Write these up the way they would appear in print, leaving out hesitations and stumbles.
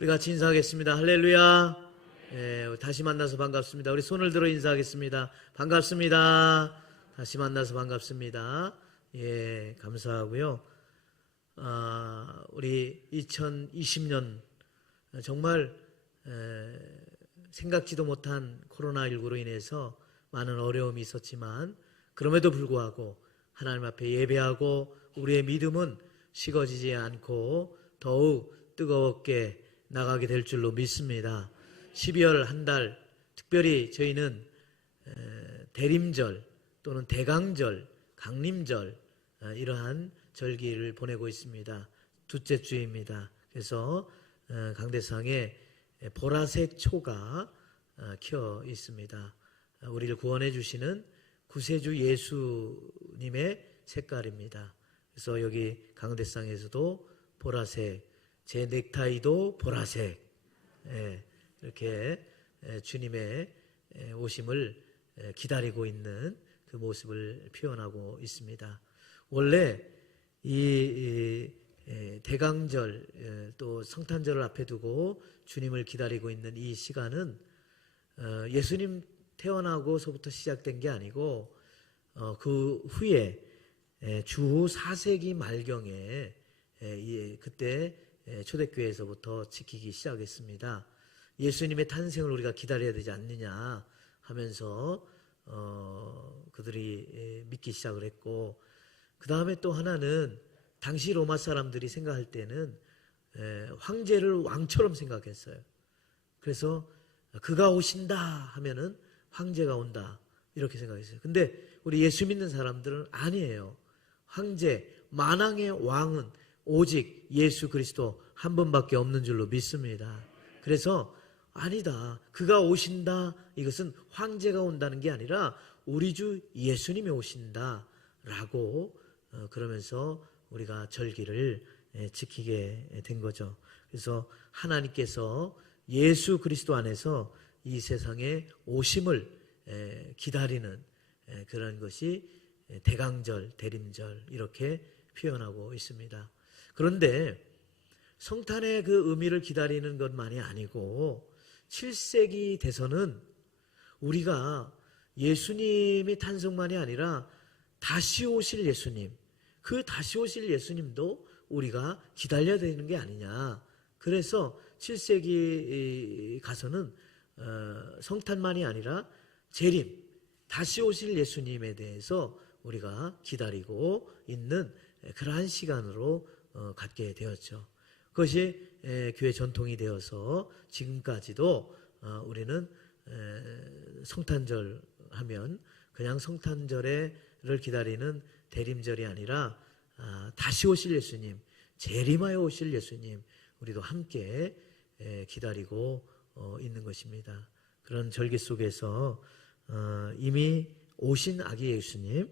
우리 같이 인사하겠습니다. 할렐루야. 다시 만나서 반갑습니다. 우리 손을 들어 인사하겠습니다. 반갑습니다. 다시 만나서 반갑습니다. 감사하고요. 우리 2020년 정말 생각지도 못한 코로나19로 인해서 많은 어려움이 있었지만 그럼에도 불구하고 하나님 앞에 예배하고 우리의 믿음은 식어지지 않고 더욱 뜨겁게 나가게 될 줄로 믿습니다. 12월 한 달 특별히 저희는 대림절 또는 대강절, 강림절 이러한 절기를 보내고 있습니다. 둘째 주입니다. 그래서 강대상에 보라색 초가 켜 있습니다. 우리를 구원해 주시는 구세주 예수님의 색깔입니다. 그래서 여기 강대상에서도 보라색, 제 넥타이도 보라색, 이렇게 주님의 오심을 기다리고 있는 그 모습을 표현하고 있습니다. 원래 이 대강절 또 성탄절을 앞에 두고 주님을 기다리고 있는 이 시간은 예수님 태어나고서부터 시작된 게 아니고 그 후에 주후 4세기 말경에 그때 초대교회에서부터 지키기 시작했습니다. 예수님의 탄생을 우리가 기다려야 되지 않느냐 하면서 그들이 믿기 시작을 했고, 그 다음에 또 하나는 당시 로마 사람들이 생각할 때는 황제를 왕처럼 생각했어요. 그래서 그가 오신다 하면은 황제가 온다 이렇게 생각했어요. 근데 우리 예수 믿는 사람들은 아니에요. 황제, 만왕의 왕은 오직 예수 그리스도 한 분밖에 없는 줄로 믿습니다. 그래서 아니다, 그가 오신다, 이것은 황제가 온다는 게 아니라 우리 주 예수님이 오신다 라고 그러면서 우리가 절기를 지키게 된 거죠. 그래서 하나님께서 예수 그리스도 안에서 이 세상에 오심을 기다리는 그런 것이 대강절, 대림절 이렇게 표현하고 있습니다. 그런데 성탄의 그 의미를 기다리는 것만이 아니고 7세기 돼서는 우리가 예수님이 탄생만이 아니라 다시 오실 예수님, 그 다시 오실 예수님도 우리가 기다려야 되는 게 아니냐. 그래서 7세기 가서는 성탄만이 아니라 재림, 다시 오실 예수님에 대해서 우리가 기다리고 있는 그러한 시간으로 갖게 되었죠. 그것이 교회 전통이 되어서 지금까지도 우리는 성탄절 하면 그냥 성탄절을 기다리는 대림절이 아니라 다시 오실 예수님, 재림하여 오실 예수님 우리도 함께 기다리고 있는 것입니다. 그런 절기 속에서 이미 오신 아기 예수님,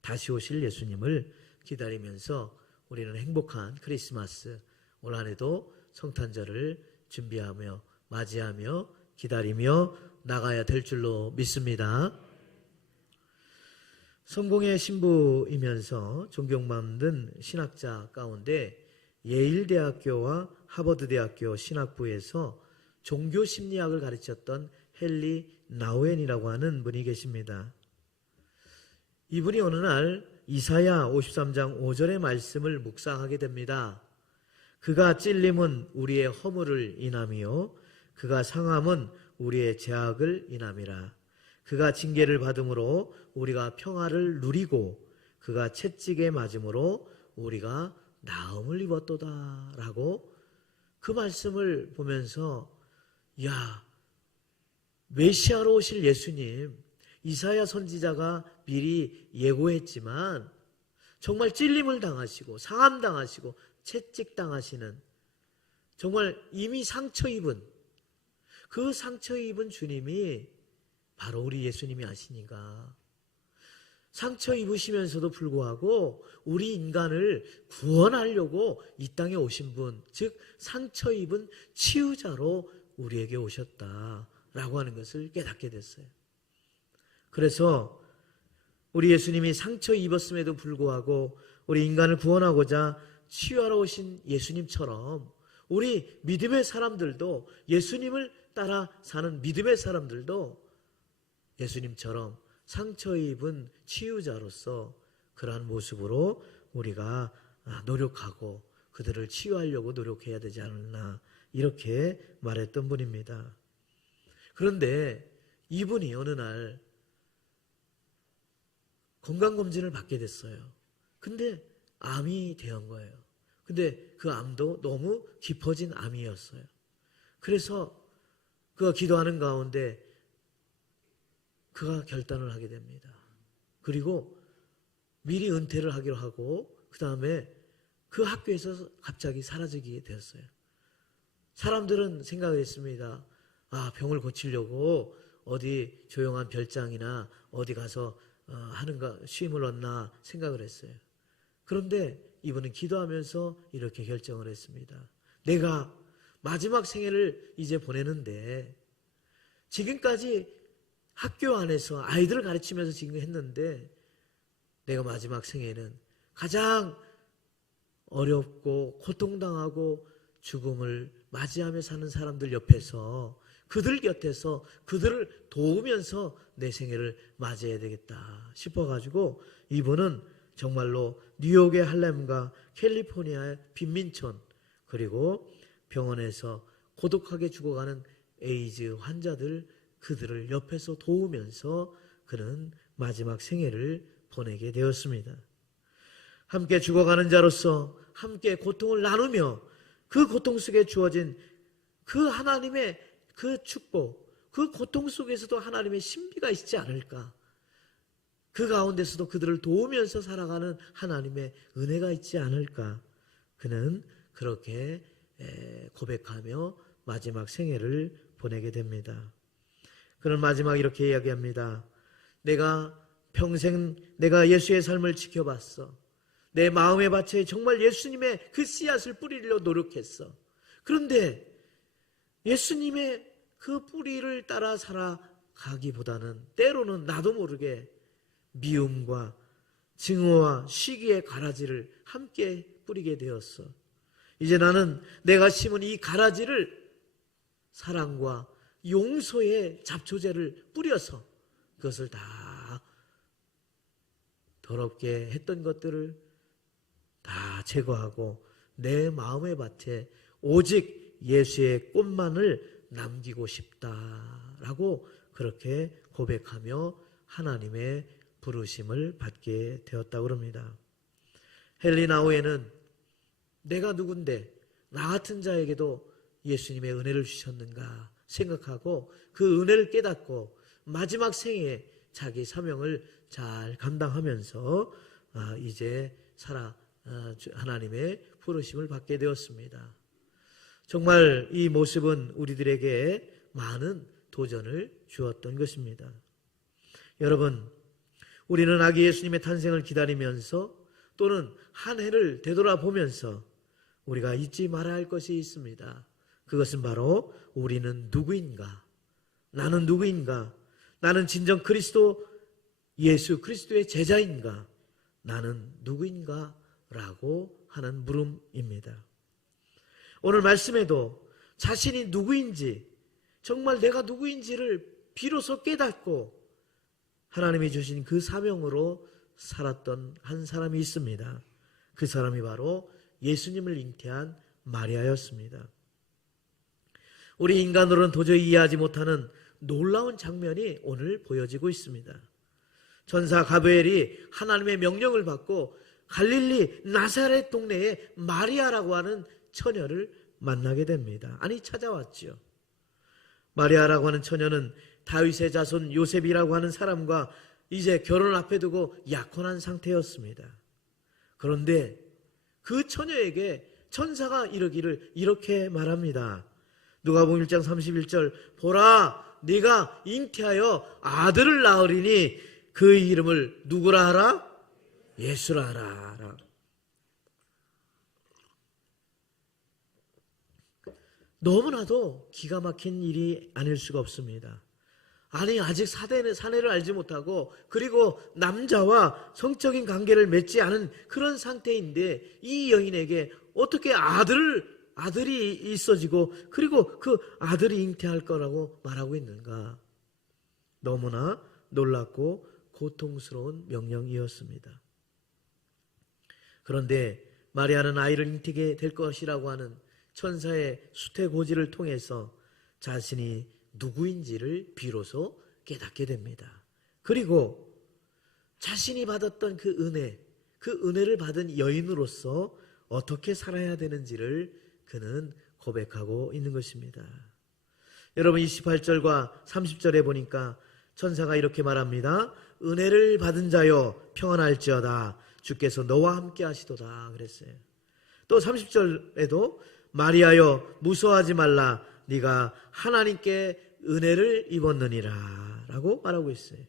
다시 오실 예수님을 기다리면서 우리는 행복한 크리스마스, 올 한해도 성탄절을 준비하며 맞이하며 기다리며 나가야 될 줄로 믿습니다. 성공의 신부이면서 존경받는 신학자 가운데 예일대학교와 하버드대학교 신학부에서 종교심리학을 가르쳤던 헨리 나우엔이라고 하는 분이 계십니다. 이분이 어느 날 이사야 53장 5절의 말씀을 묵상하게 됩니다. 그가 찔림은 우리의 허물을 인함이요 그가 상함은 우리의 죄악을 인함이라. 그가 징계를 받음으로 우리가 평화를 누리고 그가 채찍에 맞음으로 우리가 나음을 입었도다 라고 그 말씀을 보면서, 야, 메시아로 오실 예수님, 이사야 선지자가 미리 예고했지만 정말 찔림을 당하시고 상함 당하시고 채찍 당하시는, 정말 이미 상처 입은 그 상처 입은 주님이 바로 우리 예수님이 아시니까, 상처 입으시면서도 불구하고 우리 인간을 구원하려고 이 땅에 오신 분, 즉 상처 입은 치유자로 우리에게 오셨다라고 하는 것을 깨닫게 됐어요. 그래서 우리 예수님이 상처 입었음에도 불구하고 우리 인간을 구원하고자 치유하러 오신 예수님처럼 우리 믿음의 사람들도, 예수님을 따라 사는 믿음의 사람들도 예수님처럼 상처 입은 치유자로서 그러한 모습으로 우리가 노력하고 그들을 치유하려고 노력해야 되지 않나, 이렇게 말했던 분입니다. 그런데 이분이 어느 날 건강검진을 받게 됐어요. 근데 암이 되은 거예요. 근데 그 암도 너무 깊어진 암이었어요. 그래서 그가 기도하는 가운데 그가 결단을 하게 됩니다. 그리고 미리 은퇴를 하기로 하고 그 다음에 그 학교에서 갑자기 사라지게 되었어요. 사람들은 생각을 했습니다. 병을 고치려고 어디 조용한 별장이나 어디 가서 하는가, 쉼을 얻나 생각을 했어요. 그런데 이분은 기도하면서 이렇게 결정을 했습니다. 내가 마지막 생애를 이제 보내는데, 지금까지 학교 안에서 아이들을 가르치면서 지금 했는데, 내가 마지막 생애는 가장 어렵고 고통당하고 죽음을 맞이하며 사는 사람들 옆에서, 그들 곁에서 그들을 도우면서 내 생애를 맞이해야 되겠다 싶어가지고 이분은 정말로 뉴욕의 할렘과 캘리포니아의 빈민촌, 그리고 병원에서 고독하게 죽어가는 에이즈 환자들, 그들을 옆에서 도우면서 그는 마지막 생애를 보내게 되었습니다. 함께 죽어가는 자로서 함께 고통을 나누며 그 고통 속에 주어진 그 하나님의 그 축복, 그 고통 속에서도 하나님의 신비가 있지 않을까, 그 가운데서도 그들을 도우면서 살아가는 하나님의 은혜가 있지 않을까, 그는 그렇게 고백하며 마지막 생애를 보내게 됩니다. 그는 마지막 이렇게 이야기합니다. 내가 평생 내가 예수의 삶을 지켜봤어. 내 마음의 밭에 정말 예수님의 그 씨앗을 뿌리려 노력했어. 그런데 예수님의 그 뿌리를 따라 살아가기보다는 때로는 나도 모르게 미움과 증오와 시기의 가라지를 함께 뿌리게 되었어. 이제 나는 내가 심은 이 가라지를 사랑과 용서의 잡초제를 뿌려서 그것을 다 더럽게 했던 것들을 다 제거하고 내 마음의 밭에 오직 예수의 꽃만을 남기고 싶다라고 그렇게 고백하며 하나님의 부르심을 받게 되었다고 합니다. 헨리 나우에는 내가 누군데 나 같은 자에게도 예수님의 은혜를 주셨는가 생각하고 그 은혜를 깨닫고 마지막 생에 자기 사명을 잘 감당하면서 이제 하나님의 부르심을 받게 되었습니다. 정말 이 모습은 우리들에게 많은 도전을 주었던 것입니다. 여러분, 우리는 아기 예수님의 탄생을 기다리면서 또는 한 해를 되돌아보면서 우리가 잊지 말아야 할 것이 있습니다. 그것은 바로 우리는 누구인가? 나는 누구인가? 나는 진정 예수 그리스도의 제자인가? 나는 누구인가? 라고 하는 물음입니다. 오늘 말씀에도 자신이 누구인지, 정말 내가 누구인지를 비로소 깨닫고 하나님이 주신 그 사명으로 살았던 한 사람이 있습니다. 그 사람이 바로 예수님을 잉태한 마리아였습니다. 우리 인간으로는 도저히 이해하지 못하는 놀라운 장면이 오늘 보여지고 있습니다. 천사 가브리엘이 하나님의 명령을 받고 갈릴리 나사렛 동네에 마리아라고 하는 처녀를 만나게 됩니다. 아니, 찾아왔죠. 마리아라고 하는 처녀는 다윗의 자손 요셉이라고 하는 사람과 이제 결혼을 앞에 두고 약혼한 상태였습니다. 그런데 그 처녀에게 천사가 이르기를 이렇게 말합니다. 누가복음 1장 31절, 보라, 네가 잉태하여 아들을 낳으리니 그 이름을 누구라 하라? 예수라 하라. 너무나도 기가 막힌 일이 아닐 수가 없습니다. 아니, 아직 사내를 알지 못하고 그리고 남자와 성적인 관계를 맺지 않은 그런 상태인데 이 여인에게 어떻게 아들을 아들이 있어지고 그리고 그 아들이 잉태할 거라고 말하고 있는가? 너무나 놀랍고 고통스러운 명령이었습니다. 그런데 마리아는 아이를 잉태게 될 것이라고 하는 천사의 수태고지를 통해서 자신이 누구인지를 비로소 깨닫게 됩니다. 그리고 자신이 받았던 그 은혜를 받은 여인으로서 어떻게 살아야 되는지를 그는 고백하고 있는 것입니다. 여러분 28절과 30절에 보니까 천사가 이렇게 말합니다. 은혜를 받은 자여 평안할지어다. 주께서 너와 함께 하시도다 그랬어요. 또 30절에도 마리아여 무서워하지 말라. 네가 하나님께 은혜를 입었느니라 라고 말하고 있어요.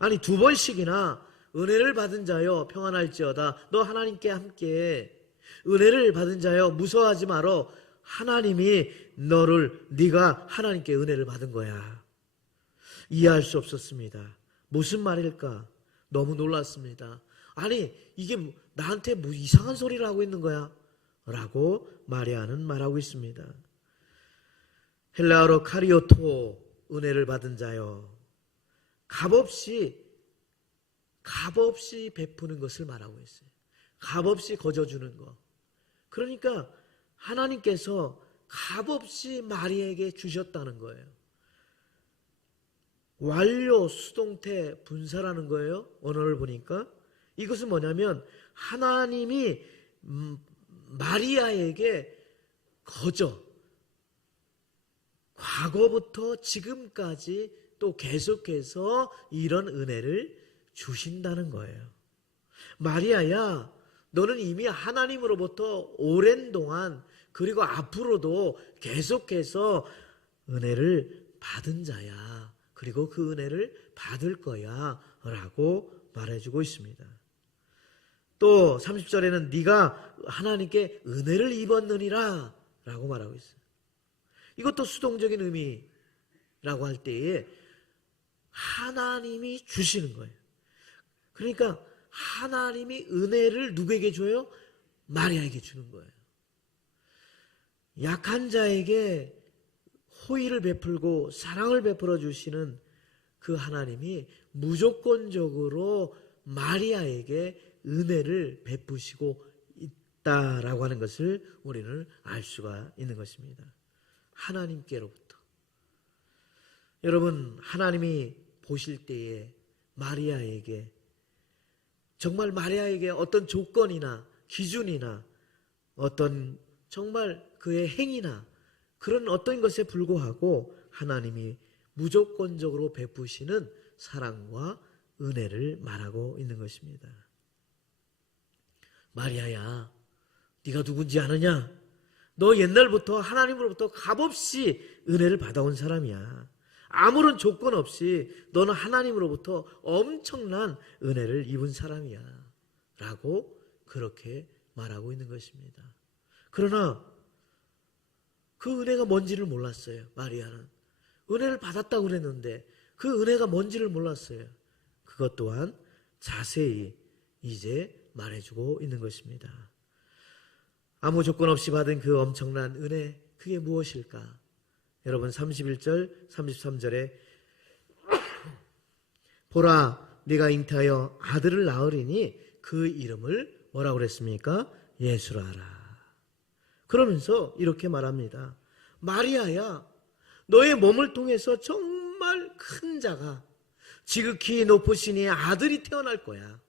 아니 두 번씩이나 은혜를 받은 자여 평안할지어다. 너 하나님께 함께 은혜를 받은 자여 무서워하지 말어. 하나님이 네가 하나님께 은혜를 받은 거야. 이해할 수 없었습니다. 무슨 말일까? 너무 놀랐습니다. 아니 이게 나한테 뭐 이상한 소리를 하고 있는 거야? 라고 마리아는 말하고 있습니다. 헬라어로 카리오토 은혜를 받은 자여 값없이 베푸는 것을 말하고 있어요. 값없이 거저주는 거. 그러니까 하나님께서 값없이 마리아에게 주셨다는 거예요. 완료 수동태 분사라는 거예요. 언어를 보니까 이것은 뭐냐면 하나님이 마리아에게 과거부터 지금까지 또 계속해서 이런 은혜를 주신다는 거예요. 마리아야, 너는 이미 하나님으로부터 오랜 동안 그리고 앞으로도 계속해서 은혜를 받은 자야. 그리고 그 은혜를 받을 거야 라고 말해주고 있습니다. 또 30절에는 네가 하나님께 은혜를 입었느니라 라고 말하고 있어요. 이것도 수동적인 의미라고 할 때에 하나님이 주시는 거예요. 그러니까 하나님이 은혜를 누구에게 줘요? 마리아에게 주는 거예요. 약한 자에게 호의를 베풀고 사랑을 베풀어 주시는 그 하나님이 무조건적으로 마리아에게 은혜를 베푸시고 있다라고 하는 것을 우리는 알 수가 있는 것입니다. 하나님께로부터. 여러분, 하나님이 보실 때에 마리아에게 정말 마리아에게 어떤 조건이나 기준이나 어떤 정말 그의 행위나 그런 어떤 것에 불구하고 하나님이 무조건적으로 베푸시는 사랑과 은혜를 말하고 있는 것입니다. 마리아야, 네가 누군지 아느냐? 너 옛날부터 하나님으로부터 값없이 은혜를 받아온 사람이야. 아무런 조건 없이 너는 하나님으로부터 엄청난 은혜를 입은 사람이야. 라고 그렇게 말하고 있는 것입니다. 그러나 그 은혜가 뭔지를 몰랐어요. 마리아는 은혜를 받았다고 그랬는데 그 은혜가 뭔지를 몰랐어요. 그것 또한 자세히 이제 말해주고 있는 것입니다. 아무 조건 없이 받은 그 엄청난 은혜, 그게 무엇일까? 여러분 31절 33절에 보라 네가 잉태하여 아들을 낳으리니 그 이름을 뭐라고 그랬습니까? 예수라라. 그러면서 이렇게 말합니다. 마리아야, 너의 몸을 통해서 정말 큰 자가 지극히 높으신 이 아들이 태어날 거야.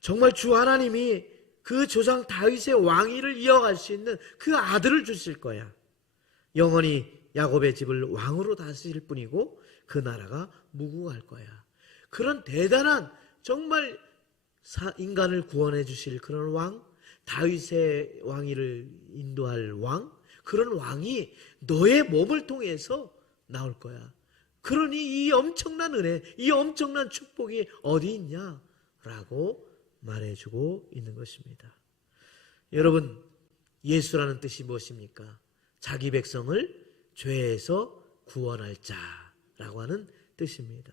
정말 주 하나님이 그 조상 다윗의 왕위를 이어갈 수 있는 그 아들을 주실 거야. 영원히 야곱의 집을 왕으로 다스릴 뿐이고 그 나라가 무궁할 거야. 그런 대단한 정말 인간을 구원해 주실 그런 왕, 다윗의 왕위를 인도할 왕, 그런 왕이 너의 몸을 통해서 나올 거야. 그러니 이 엄청난 은혜, 이 엄청난 축복이 어디 있냐? 라고 말해주고 있는 것입니다. 여러분, 예수라는 뜻이 무엇입니까? 자기 백성을 죄에서 구원할 자라고 하는 뜻입니다.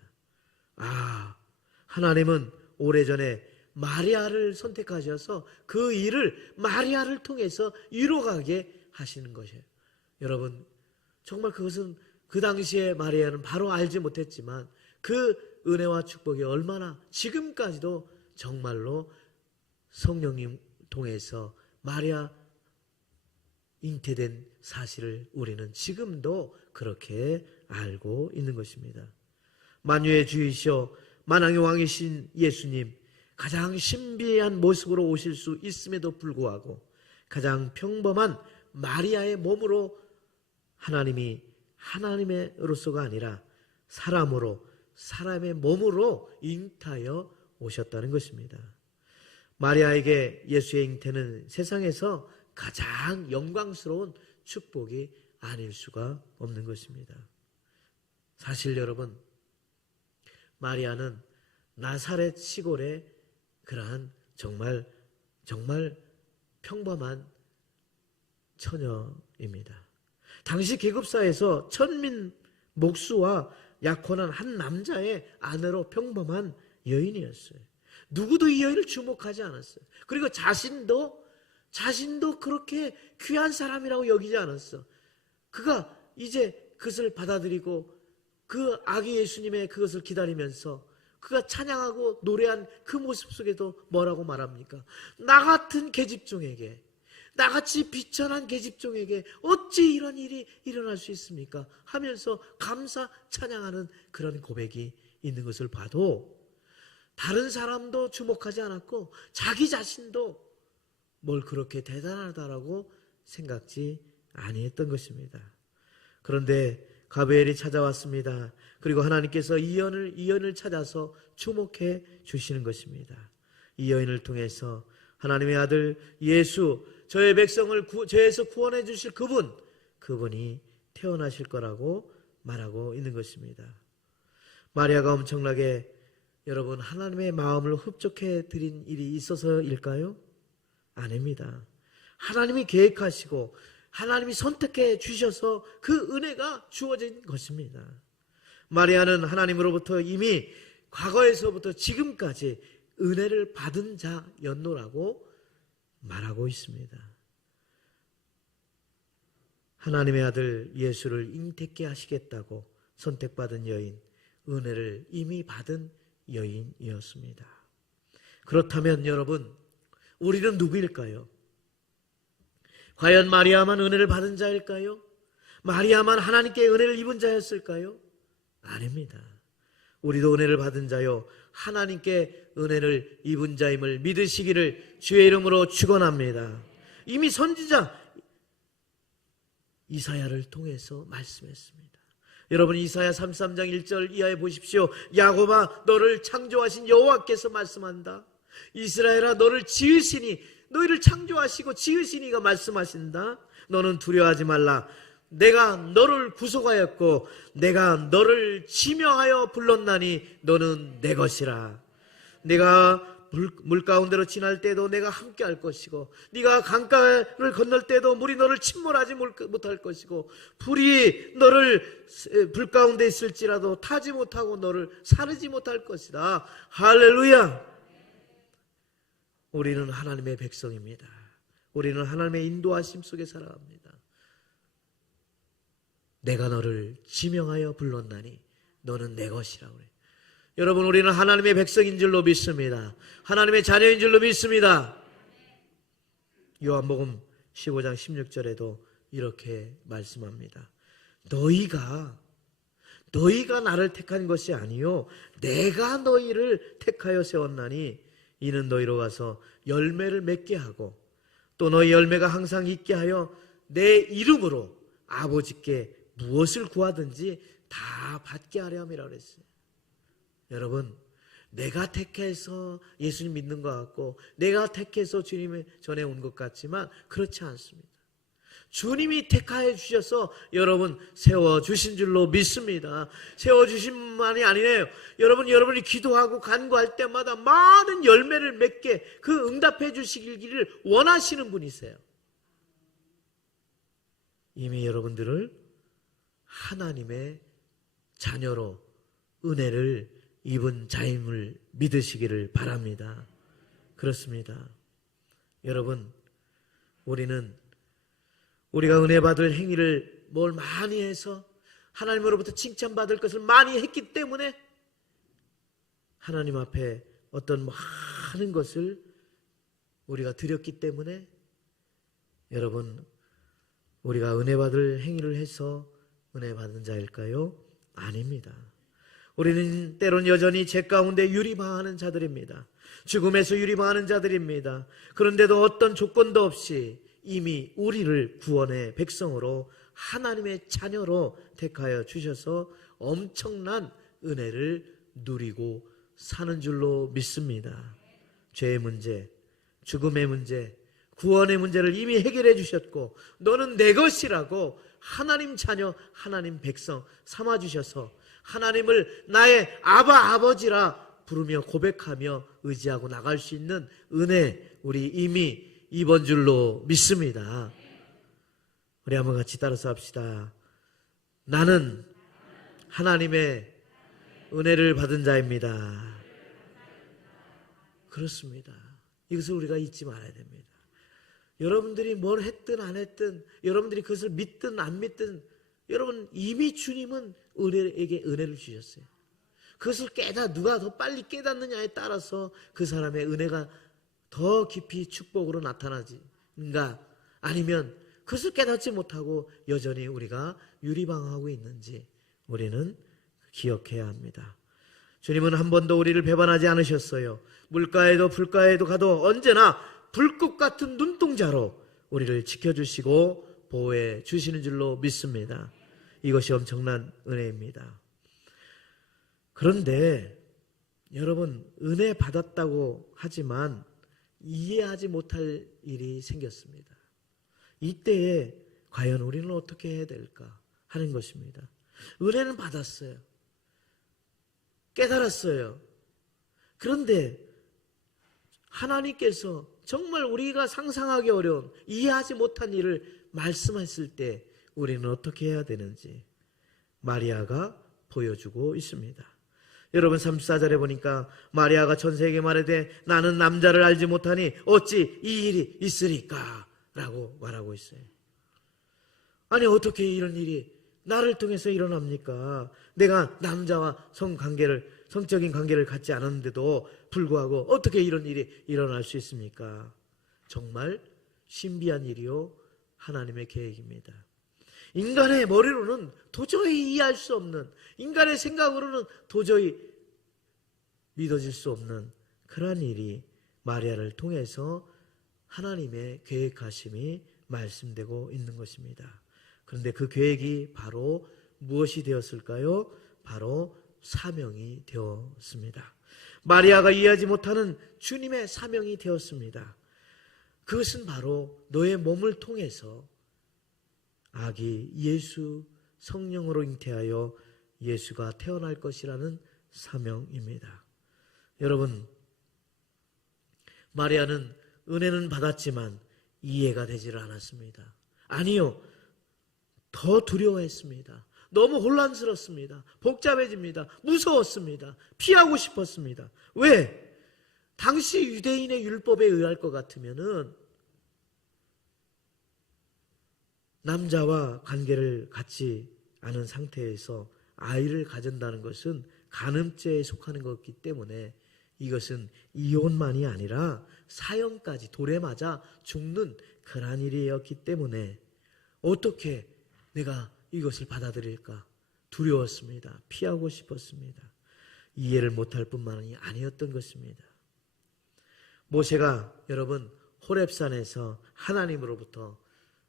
하나님은 오래전에 마리아를 선택하셔서 그 일을 마리아를 통해서 이루어가게 하시는 것이에요. 여러분, 정말 그것은 그 당시에 마리아는 바로 알지 못했지만 그 은혜와 축복이 얼마나 지금까지도 정말로 성령님 통해서 마리아 잉태된 사실을 우리는 지금도 그렇게 알고 있는 것입니다. 만유의 주이시오 만왕의 왕이신 예수님, 가장 신비한 모습으로 오실 수 있음에도 불구하고 가장 평범한 마리아의 몸으로 하나님이 하나님으로서가 아니라 사람으로, 사람의 몸으로 잉타하여 오셨다는 것입니다. 마리아에게 예수의 잉태는 세상에서 가장 영광스러운 축복이 아닐 수가 없는 것입니다. 사실 여러분, 마리아는 나사렛 시골의 그러한 정말 평범한 처녀입니다. 당시 계급사에서 천민 목수와 약혼한 한 남자의 아내로 평범한 여인이었어요. 누구도 이 여인을 주목하지 않았어요. 그리고 자신도 그렇게 귀한 사람이라고 여기지 않았어. 그가 이제 그것을 받아들이고 그 아기 예수님의 그것을 기다리면서 그가 찬양하고 노래한 그 모습 속에도 뭐라고 말합니까? 나 같은 계집종에게, 나같이 비천한 계집종에게 어찌 이런 일이 일어날 수 있습니까? 하면서 감사 찬양하는 그런 고백이 있는 것을 봐도 다른 사람도 주목하지 않았고 자기 자신도 뭘 그렇게 대단하다라고 생각지 아니했던 것입니다. 그런데 가브리엘이 찾아왔습니다. 그리고 하나님께서 이 여인을 찾아서 주목해 주시는 것입니다. 이 여인을 통해서 하나님의 아들 예수, 저의 백성을 죄에서 구원해 주실 그분이 태어나실 거라고 말하고 있는 것입니다. 마리아가 엄청나게 여러분 하나님의 마음을 흡족해 드린 일이 있어서일까요? 아닙니다. 하나님이 계획하시고 하나님이 선택해 주셔서 그 은혜가 주어진 것입니다. 마리아는 하나님으로부터 이미 과거에서부터 지금까지 은혜를 받은 자였노라고 말하고 있습니다. 하나님의 아들 예수를 잉태케 하시겠다고 선택받은 여인, 은혜를 이미 받은 여인이었습니다. 그렇다면 여러분, 우리는 누구일까요? 과연 마리아만 은혜를 받은 자일까요? 마리아만 하나님께 은혜를 입은 자였을까요? 아닙니다. 우리도 은혜를 받은 자요, 하나님께 은혜를 입은 자임을 믿으시기를 주의 이름으로 축원합니다. 이미 선지자 이사야를 통해서 말씀했습니다. 여러분, 이사야 33장 1절 이하에 보십시오. 야곱아, 너를 창조하신 여호와께서 말씀한다. 이스라엘아, 너를 지으시니, 너희를 창조하시고 지으시니가 말씀하신다. 너는 두려워하지 말라. 내가 너를 구속하였고 내가 너를 지명하여 불렀나니 너는 내 것이라. 내가 물 가운데로 지날 때도 내가 함께 할 것이고 네가 강가를 건널 때도 물이 너를 침몰하지 못할 것이고 불이 너를 불 가운데 있을지라도 타지 못하고 너를 사르지 못할 것이다. 할렐루야. 우리는 하나님의 백성입니다. 우리는 하나님의 인도하심 속에 살아갑니다. 내가 너를 지명하여 불렀나니 너는 내 것이라고 그래요. 여러분, 우리는 하나님의 백성인 줄로 믿습니다. 하나님의 자녀인 줄로 믿습니다. 요한복음 15장 16절에도 이렇게 말씀합니다. 너희가 나를 택한 것이 아니요 내가 너희를 택하여 세웠나니 이는 너희로 가서 열매를 맺게 하고 또 너희 열매가 항상 있게 하여 내 이름으로 아버지께 무엇을 구하든지 다 받게 하려 함이라고 그랬어요. 여러분, 내가 택해서 예수님 믿는 것 같고 내가 택해서 주님의 전에 온 것 같지만 그렇지 않습니다. 주님이 택하여 주셔서 여러분 세워주신 줄로 믿습니다. 세워주신만이 아니네요. 여러분이 기도하고 간구할 때마다 많은 열매를 맺게 그 응답해 주시기를 원하시는 분이세요. 이미 여러분들을 하나님의 자녀로 은혜를 입은 자임을 믿으시기를 바랍니다. 그렇습니다. 여러분, 우리가 은혜 받을 행위를 뭘 많이 해서 하나님으로부터 칭찬받을 것을 많이 했기 때문에 하나님 앞에 어떤 많은 것을 우리가 드렸기 때문에 여러분, 우리가 은혜 받을 행위를 해서 은혜 받은 자일까요? 아닙니다. 우리는 때론 여전히 죄 가운데 유리방하는 자들입니다. 죽음에서 유리방하는 자들입니다. 그런데도 어떤 조건도 없이 이미 우리를 구원의 백성으로 하나님의 자녀로 택하여 주셔서 엄청난 은혜를 누리고 사는 줄로 믿습니다. 죄의 문제, 죽음의 문제, 구원의 문제를 이미 해결해 주셨고 너는 내 것이라고 하나님 자녀, 하나님 백성 삼아주셔서 하나님을 나의 아버지라 부르며 고백하며 의지하고 나갈 수 있는 은혜 우리 이미 입은 줄로 믿습니다. 우리 한번 같이 따라서 합시다. 나는 하나님의 은혜를 받은 자입니다. 그렇습니다. 이것을 우리가 잊지 말아야 됩니다. 여러분들이 뭘 했든 안 했든 여러분들이 그것을 믿든 안 믿든 여러분 이미 주님은 은혜에게 은혜를 주셨어요. 그것을 누가 더 빨리 깨닫느냐에 따라서 그 사람의 은혜가 더 깊이 축복으로 나타나지인가 아니면 그것을 깨닫지 못하고 여전히 우리가 유리방황하고 있는지 우리는 기억해야 합니다. 주님은 한 번도 우리를 배반하지 않으셨어요. 물가에도 불가에도 가도 언제나 불꽃 같은 눈동자로 우리를 지켜주시고 보호해 주시는 줄로 믿습니다. 이것이 엄청난 은혜입니다. 그런데 여러분, 은혜 받았다고 하지만 이해하지 못할 일이 생겼습니다. 이때에 과연 우리는 어떻게 해야 될까 하는 것입니다. 은혜는 받았어요. 깨달았어요. 그런데 하나님께서 정말 우리가 상상하기 어려운 이해하지 못한 일을 말씀했을 때 우리는 어떻게 해야 되는지 마리아가 보여주고 있습니다. 여러분 34절에 보니까 마리아가 천사에게 말하되 나는 남자를 알지 못하니 어찌 이 일이 있으리까 라고 말하고 있어요. 아니 어떻게 이런 일이 나를 통해서 일어납니까? 내가 남자와 성적인 관계를 갖지 않았는데도 불구하고 어떻게 이런 일이 일어날 수 있습니까? 정말 신비한 일이요 하나님의 계획입니다. 인간의 머리로는 도저히 이해할 수 없는, 인간의 생각으로는 도저히 믿어질 수 없는 그러한 일이 마리아를 통해서 하나님의 계획하심이 말씀되고 있는 것입니다. 그런데 그 계획이 바로 무엇이 되었을까요? 바로 사명이 되었습니다. 마리아가 이해하지 못하는 주님의 사명이 되었습니다. 그것은 바로 너의 몸을 통해서 아기 예수 성령으로 잉태하여 예수가 태어날 것이라는 사명입니다. 여러분, 마리아는 은혜는 받았지만 이해가 되지를 않았습니다. 아니요, 더 두려워했습니다. 너무 혼란스럽습니다. 복잡해집니다. 무서웠습니다. 피하고 싶었습니다. 왜? 당시 유대인의 율법에 의할 것 같으면은 남자와 관계를 갖지 않은 상태에서 아이를 가진다는 것은 간음죄에 속하는 것이기 때문에 이것은 이혼만이 아니라 사형까지 돌에 맞아 죽는 그러한 일이었기 때문에 어떻게 내가 이것을 받아들일까? 두려웠습니다. 피하고 싶었습니다. 이해를 못할 뿐만이 아니었던 것입니다. 모세가 여러분 호렙산에서 하나님으로부터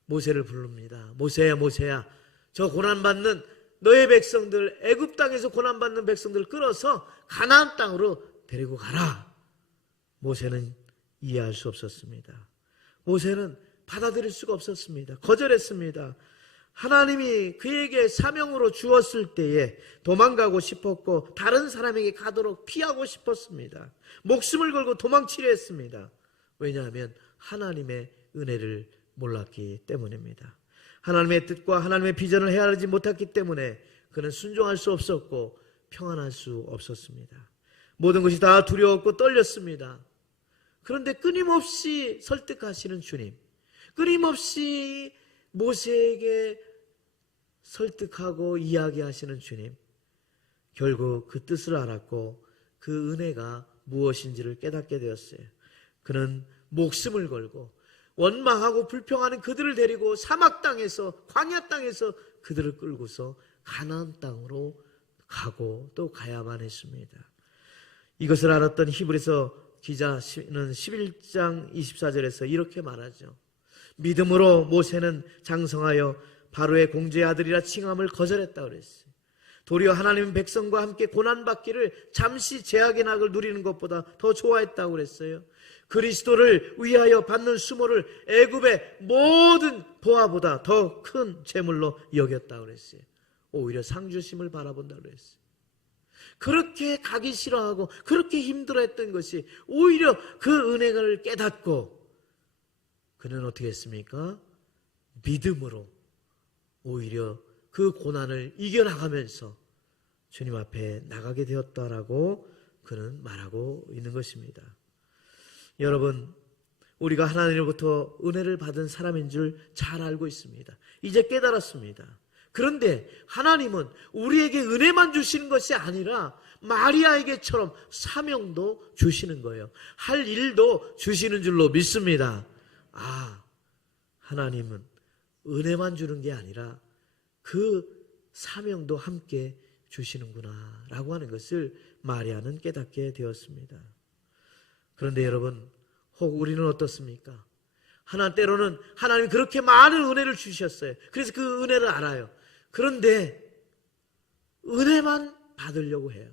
모세를 부릅니다. 모세야 모세야, 저 고난받는 너의 백성들, 애굽 땅에서 고난받는 백성들 끌어서 가나안 땅으로 데리고 가라. 모세는 이해할 수 없었습니다. 모세는 받아들일 수가 없었습니다. 거절했습니다. 하나님이 그에게 사명으로 주었을 때에 도망가고 싶었고 다른 사람에게 가도록 피하고 싶었습니다. 목숨을 걸고 도망치려 했습니다. 왜냐하면 하나님의 은혜를 몰랐기 때문입니다. 하나님의 뜻과 하나님의 비전을 헤아리지 못했기 때문에 그는 순종할 수 없었고 평안할 수 없었습니다. 모든 것이 다 두려웠고 떨렸습니다. 그런데 끊임없이 설득하시는 주님, 끊임없이 모세에게 설득하고 이야기하시는 주님, 결국 그 뜻을 알았고 그 은혜가 무엇인지를 깨닫게 되었어요. 그는 목숨을 걸고 원망하고 불평하는 그들을 데리고 사막 땅에서, 광야 땅에서 그들을 끌고서 가나안 땅으로 가고 또 가야만 했습니다. 이것을 알았던 히브리서 기자는 11장 24절에서 이렇게 말하죠. 믿음으로 모세는 장성하여 바로의 공주의 아들이라 칭함을 거절했다고 그랬어요. 도리어 하나님 백성과 함께 고난받기를 잠시 제약의 낙을 누리는 것보다 더 좋아했다고 그랬어요. 그리스도를 위하여 받는 수모를 애굽의 모든 보화보다 더 큰 재물로 여겼다고 그랬어요. 오히려 상주심을 바라본다고 그랬어요. 그렇게 가기 싫어하고 그렇게 힘들어했던 것이 오히려 그 은혜를 깨닫고 그는 어떻게 했습니까? 믿음으로 오히려 그 고난을 이겨나가면서 주님 앞에 나가게 되었다라고 그는 말하고 있는 것입니다. 여러분, 우리가 하나님으로부터 은혜를 받은 사람인 줄 잘 알고 있습니다. 이제 깨달았습니다. 그런데 하나님은 우리에게 은혜만 주시는 것이 아니라 마리아에게처럼 사명도 주시는 거예요. 할 일도 주시는 줄로 믿습니다. 하나님은 은혜만 주는 게 아니라 그 사명도 함께 주시는구나 라고 하는 것을 마리아는 깨닫게 되었습니다. 그런데 여러분, 혹 우리는 어떻습니까? 때로는 하나님이 그렇게 많은 은혜를 주셨어요. 그래서 그 은혜를 알아요. 그런데 은혜만 받으려고 해요.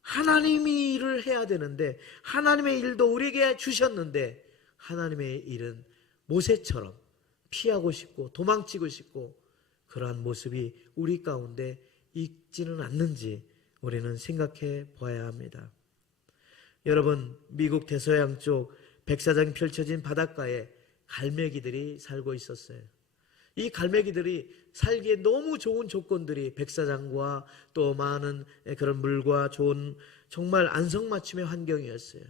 하나님이 일을 해야 되는데, 하나님의 일도 우리에게 주셨는데 하나님의 일은 모세처럼 피하고 싶고 도망치고 싶고 그러한 모습이 우리 가운데 있지는 않는지 우리는 생각해 봐야 합니다. 여러분, 미국 대서양 쪽 백사장이 펼쳐진 바닷가에 갈매기들이 살고 있었어요. 이 갈매기들이 살기에 너무 좋은 조건들이 백사장과 또 많은 그런 물과 좋은 정말 안성맞춤의 환경이었어요.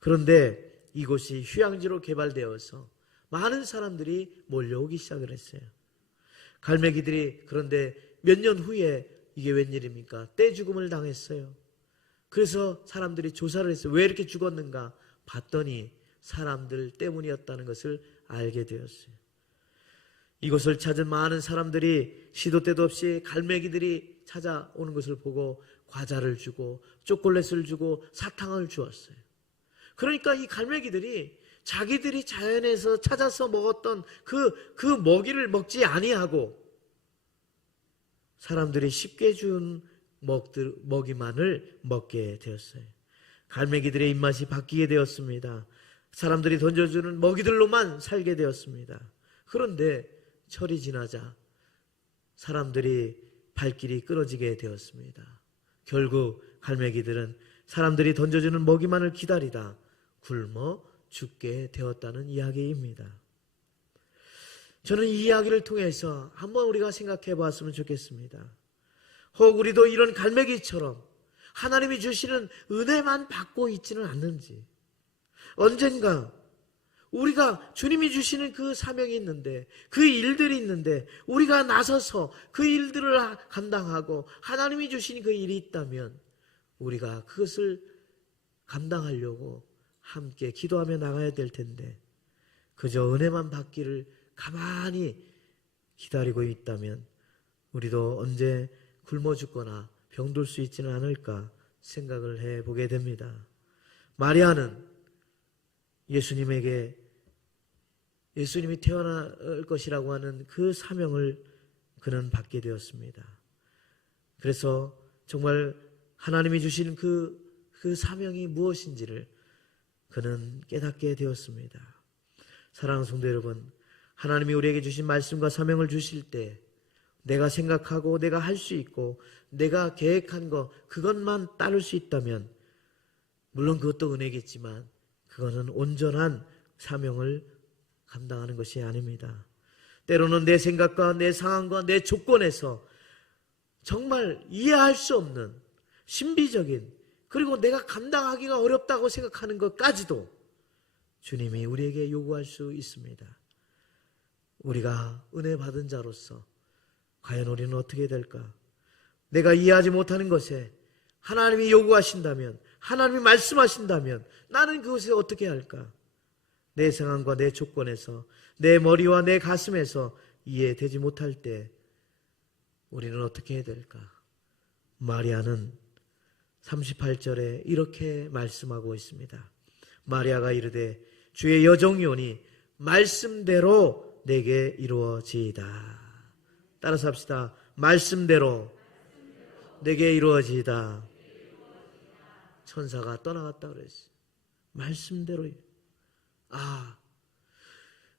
그런데 이곳이 휴양지로 개발되어서 많은 사람들이 몰려오기 시작을 했어요. 갈매기들이 그런데 몇 년 후에 이게 웬일입니까? 떼죽음을 당했어요. 그래서 사람들이 조사를 했어요. 왜 이렇게 죽었는가 봤더니 사람들 때문이었다는 것을 알게 되었어요. 이곳을 찾은 많은 사람들이 시도 때도 없이 갈매기들이 찾아오는 것을 보고 과자를 주고 초콜릿을 주고 사탕을 주었어요. 그러니까 이 갈매기들이 자기들이 자연에서 찾아서 먹었던 그 먹이를 먹지 아니하고 사람들이 쉽게 준 먹이만을 먹게 되었어요. 갈매기들의 입맛이 바뀌게 되었습니다. 사람들이 던져주는 먹이들로만 살게 되었습니다. 그런데 철이 지나자 사람들이 발길이 끊어지게 되었습니다. 결국 갈매기들은 사람들이 던져주는 먹이만을 기다리다 굶어 죽게 되었다는 이야기입니다. 저는 이 이야기를 통해서 한번 우리가 생각해 봤으면 좋겠습니다. 혹 우리도 이런 갈매기처럼 하나님이 주시는 은혜만 받고 있지는 않는지, 언젠가 우리가 주님이 주시는 그 사명이 있는데, 그 일들이 있는데 우리가 나서서 그 일들을 감당하고 하나님이 주신 그 일이 있다면 우리가 그것을 감당하려고 함께 기도하며 나가야 될 텐데 그저 은혜만 받기를 가만히 기다리고 있다면 우리도 언제 굶어 죽거나 병들 수 있지는 않을까 생각을 해보게 됩니다. 마리아는 예수님이 태어날 것이라고 하는 그 사명을 그는 받게 되었습니다. 그래서 정말 하나님이 주신 그 사명이 무엇인지를 그는 깨닫게 되었습니다. 사랑하는 성도 여러분, 하나님이 우리에게 주신 말씀과 사명을 주실 때 내가 생각하고 내가 할 수 있고 내가 계획한 거 그것만 따를 수 있다면 물론 그것도 은혜겠지만 그것은 온전한 사명을 감당하는 것이 아닙니다. 때로는 내 생각과 내 상황과 내 조건에서 정말 이해할 수 없는 신비적인 그리고 내가 감당하기가 어렵다고 생각하는 것까지도 주님이 우리에게 요구할 수 있습니다. 우리가 은혜 받은 자로서 과연 우리는 어떻게 될까? 내가 이해하지 못하는 것에 하나님이 요구하신다면, 하나님이 말씀하신다면 나는 그것에 어떻게 할까? 내 상황과 내 조건에서, 내 머리와 내 가슴에서 이해되지 못할 때 우리는 어떻게 해야 될까? 마리아는 38절에 이렇게 말씀하고 있습니다. 마리아가 이르되 주의 여종이 오니 말씀대로 내게 이루어지이다. 따라서 합시다. 말씀대로 내게 이루어지이다. 천사가 떠나갔다 그랬어요. 말씀대로.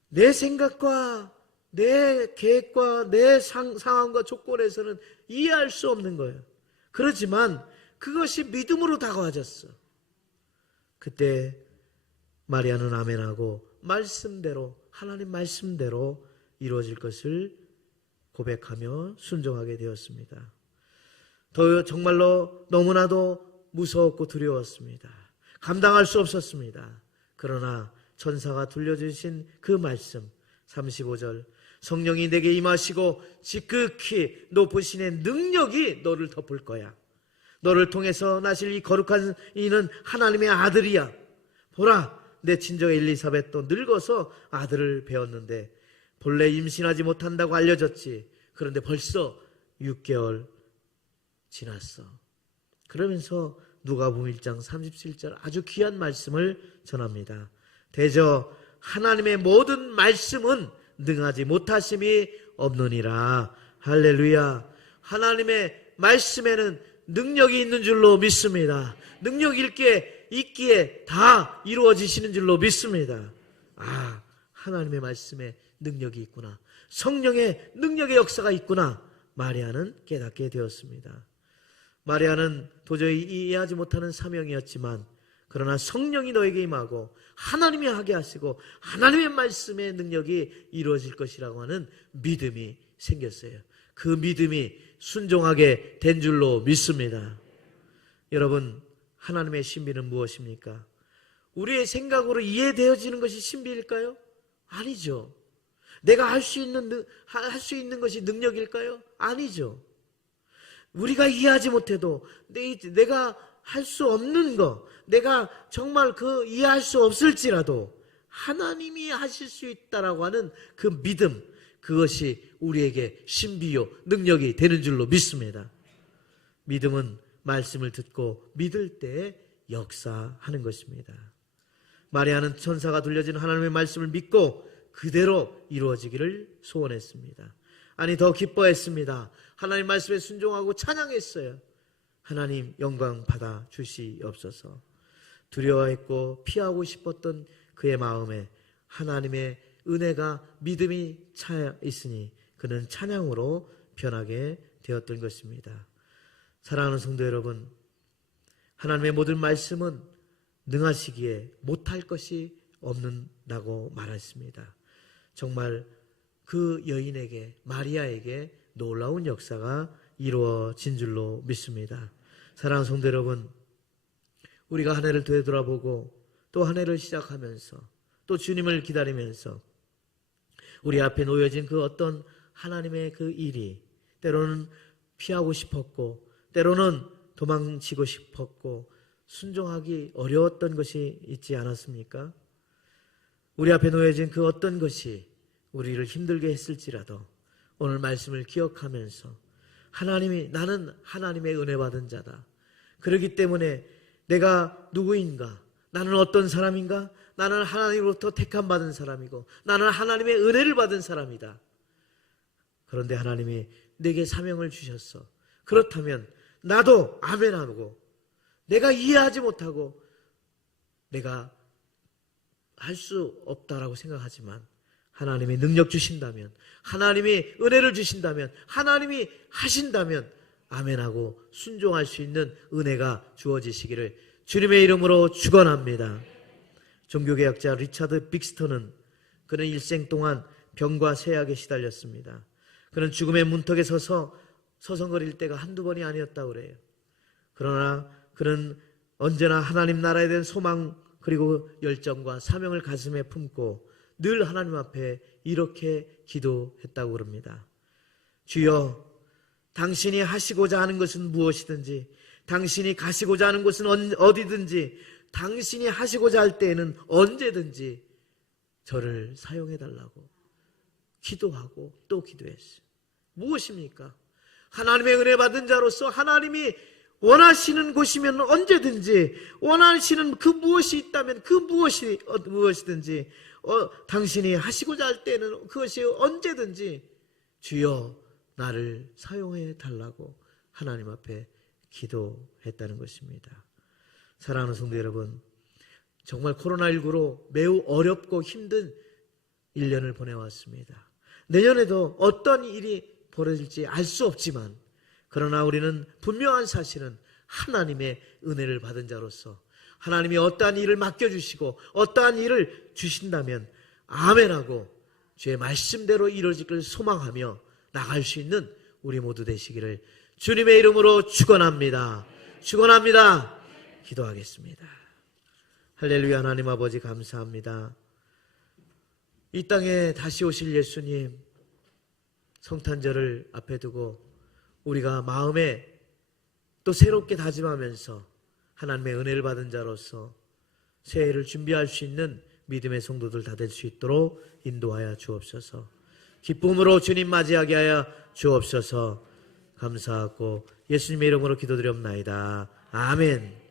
내 생각과 내 계획과 내 상황과 조건에서는 이해할 수 없는 거예요. 그렇지만 그것이 믿음으로 다가와졌어. 그때 마리아는 아멘하고 말씀대로, 하나님 말씀대로 이루어질 것을 고백하며 순종하게 되었습니다. 정말로 너무나도 무서웠고 두려웠습니다. 감당할 수 없었습니다. 그러나 천사가 들려주신 그 말씀 35절, 성령이 내게 임하시고 지극히 높으신 능력이 너를 덮을 거야. 너를 통해서 나실 이 거룩한 이는 하나님의 아들이야. 보라, 내 친정 엘리사벳도 늙어서 아들을 배웠는데 본래 임신하지 못한다고 알려졌지. 그런데 벌써 6개월 지났어. 그러면서 누가복음 1장 37절 아주 귀한 말씀을 전합니다. 대저 하나님의 모든 말씀은 능하지 못하심이 없느니라. 할렐루야. 하나님의 말씀에는 능력이 있는 줄로 믿습니다. 능력 있기에 다 이루어지시는 줄로 믿습니다. 하나님의 말씀에 능력이 있구나. 성령의 능력의 역사가 있구나. 마리아는 깨닫게 되었습니다. 마리아는 도저히 이해하지 못하는 사명이었지만 그러나 성령이 너에게 임하고 하나님이 하게 하시고 하나님의 말씀의 능력이 이루어질 것이라고 하는 믿음이 생겼어요. 그 믿음이 순종하게 된 줄로 믿습니다. 여러분, 하나님의 신비는 무엇입니까? 우리의 생각으로 이해되어지는 것이 신비일까요? 아니죠. 내가 할 수 있는 것이 능력일까요? 아니죠. 우리가 이해하지 못해도 내가 할 수 없는 거, 내가 정말 이해할 수 없을지라도 하나님이 하실 수 있다라고 하는 그 믿음, 그것이 우리에게 신비요 능력이 되는 줄로 믿습니다. 믿음은 말씀을 듣고 믿을 때 역사하는 것입니다. 마리아는 천사가 들려진 하나님의 말씀을 믿고 그대로 이루어지기를 소원했습니다. 아니, 더 기뻐했습니다. 하나님 말씀에 순종하고 찬양했어요. 하나님 영광 받아 주시옵소서. 두려워했고 피하고 싶었던 그의 마음에 하나님의 은혜가 믿음이 차 있으니 그는 찬양으로 변하게 되었던 것입니다. 사랑하는 성도 여러분, 하나님의 모든 말씀은 능하시기에 못할 것이 없는다고 말했습니다. 정말 그 여인에게, 마리아에게 놀라운 역사가 이루어진 줄로 믿습니다. 사랑하는 성도 여러분, 우리가 한 해를 되돌아보고 또 한 해를 시작하면서 또 주님을 기다리면서 우리 앞에 놓여진 그 어떤 하나님의 그 일이 때로는 피하고 싶었고 때로는 도망치고 싶었고 순종하기 어려웠던 것이 있지 않았습니까? 우리 앞에 놓여진 그 어떤 것이 우리를 힘들게 했을지라도 오늘 말씀을 기억하면서 나는 하나님의 은혜 받은 자다. 그렇기 때문에 내가 누구인가? 나는 어떤 사람인가? 나는 하나님으로부터 택함 받은 사람이고 나는 하나님의 은혜를 받은 사람이다. 그런데 하나님이 내게 사명을 주셨어. 그렇다면 나도 아멘하고 내가 이해하지 못하고 내가 할 수 없다라고 생각하지만 하나님이 능력 주신다면, 하나님이 은혜를 주신다면, 하나님이 하신다면 아멘하고 순종할 수 있는 은혜가 주어지시기를 주님의 이름으로 축원합니다. 종교개혁자 리차드 빅스턴은 그는 일생 동안 병과 쇠약에 시달렸습니다. 그는 죽음의 문턱에 서서 서성거릴 때가 한두 번이 아니었다고 그래요. 그러나 그는 언제나 하나님 나라에 대한 소망 그리고 열정과 사명을 가슴에 품고 늘 하나님 앞에 이렇게 기도했다고 그럽니다. 주여, 당신이 하시고자 하는 것은 무엇이든지, 당신이 가시고자 하는 곳은 어디든지, 당신이 하시고자 할 때에는 언제든지 저를 사용해달라고 기도하고 또 기도했어요. 무엇입니까? 하나님의 은혜 받은 자로서 하나님이 원하시는 곳이면 언제든지, 원하시는 그 무엇이 있다면 그 무엇이든지, 당신이 하시고자 할 때는 그것이 언제든지 주여 나를 사용해 달라고 하나님 앞에 기도했다는 것입니다. 사랑하는 성도 여러분, 정말 코로나19로 매우 어렵고 힘든 1년을 보내왔습니다. 내년에도 어떤 일이 벌어질지 알 수 없지만, 그러나 우리는 분명한 사실은 하나님의 은혜를 받은 자로서 하나님이 어떠한 일을 맡겨주시고 어떠한 일을 주신다면 아멘하고 주의 말씀대로 이루어지기를 소망하며 나갈 수 있는 우리 모두 되시기를 주님의 이름으로 축원합니다. 축원합니다. 기도하겠습니다. 할렐루야. 하나님 아버지 감사합니다. 이 땅에 다시 오실 예수님 성탄절을 앞에 두고 우리가 마음에 또 새롭게 다짐하면서 하나님의 은혜를 받은 자로서 새해를 준비할 수 있는 믿음의 성도들 다 될 수 있도록 인도하여 주옵소서. 기쁨으로 주님 맞이하게 하여 주옵소서. 감사하고 예수님의 이름으로 기도드렸나이다. 아멘.